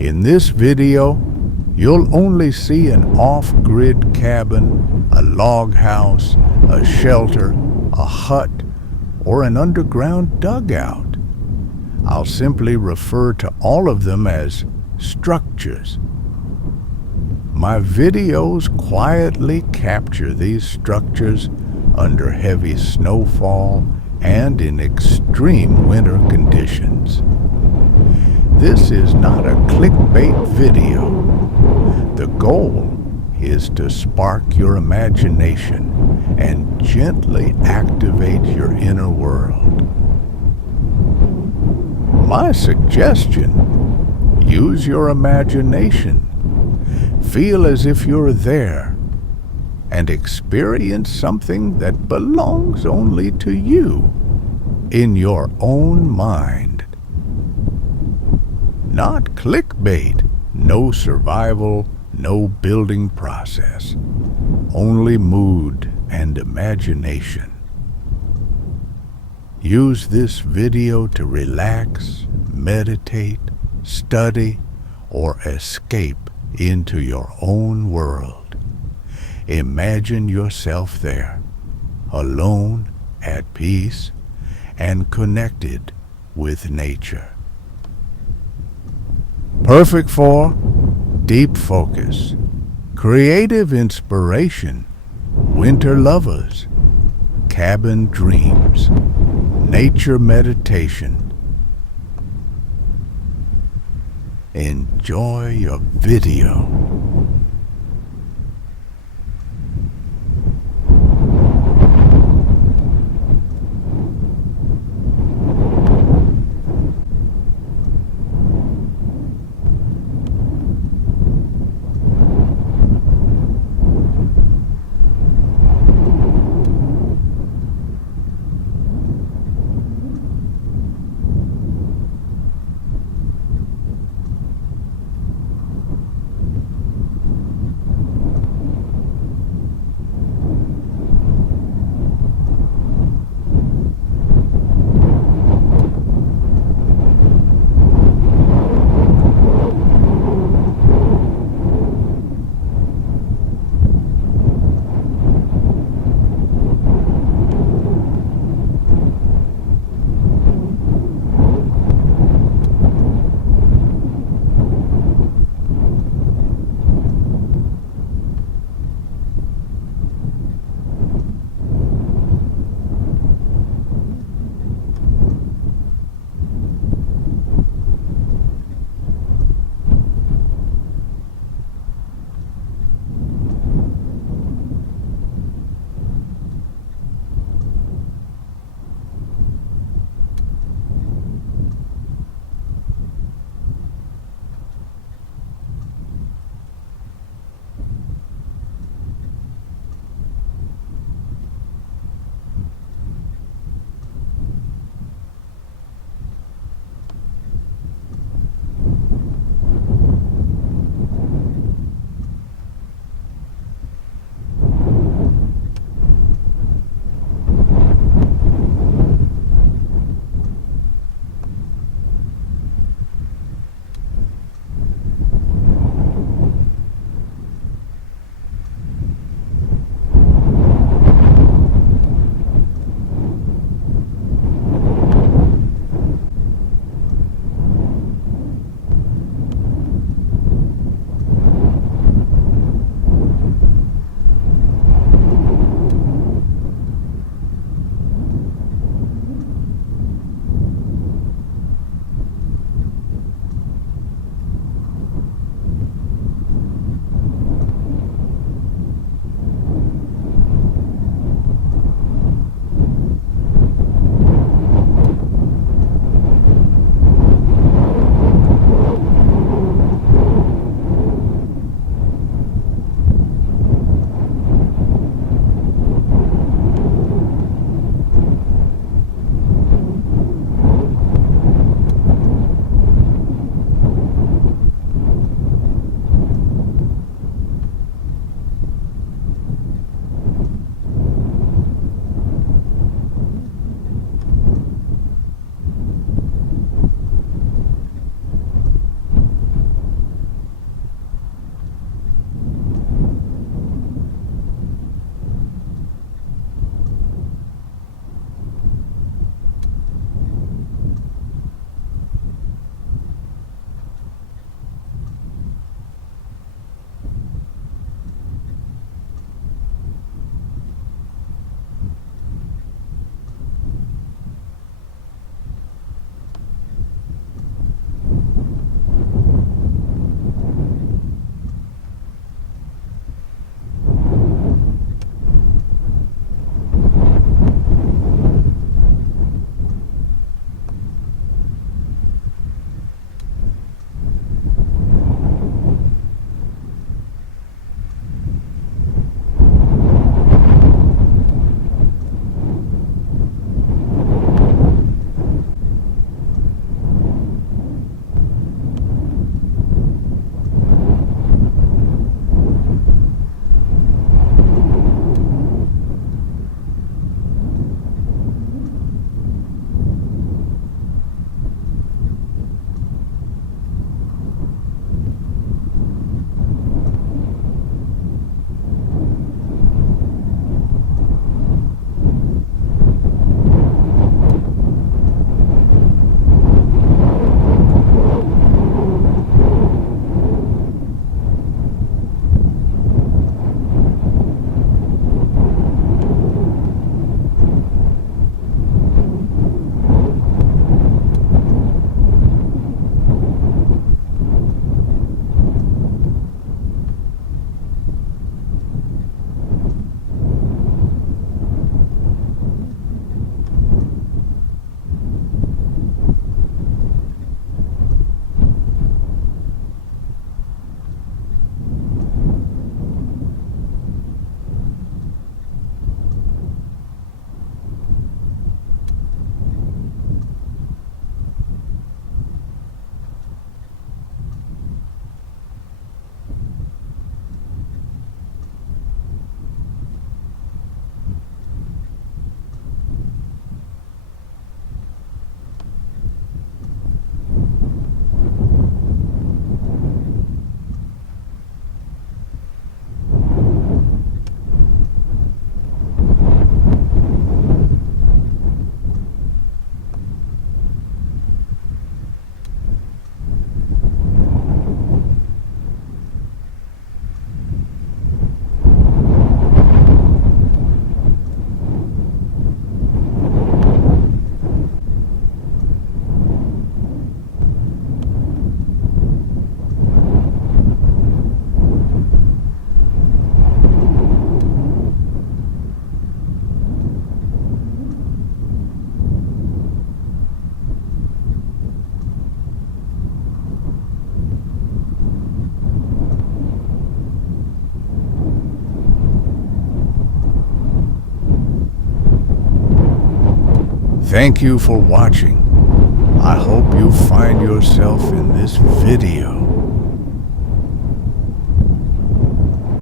In this video, you'll only see an off-grid cabin, a log house, a shelter, a hut, or an underground dugout. I'll simply refer to all of them as structures. My videos quietly capture these structures under heavy snowfall and in extreme winter conditions. This is not a clickbait video. The goal is to spark your imagination and gently activate your inner world. My suggestion: use your imagination. Feel as if you're there and experience something that belongs only to you in your own mind. Not clickbait, no survival, no building process, only mood and imagination. Use this video to relax, meditate, study, or escape into your own world. Imagine yourself there, alone, at peace, and connected with nature. Perfect for deep focus, creative inspiration, winter lovers, cabin dreams, nature meditation. Enjoy your video. Thank you for watching. I hope you find yourself in this video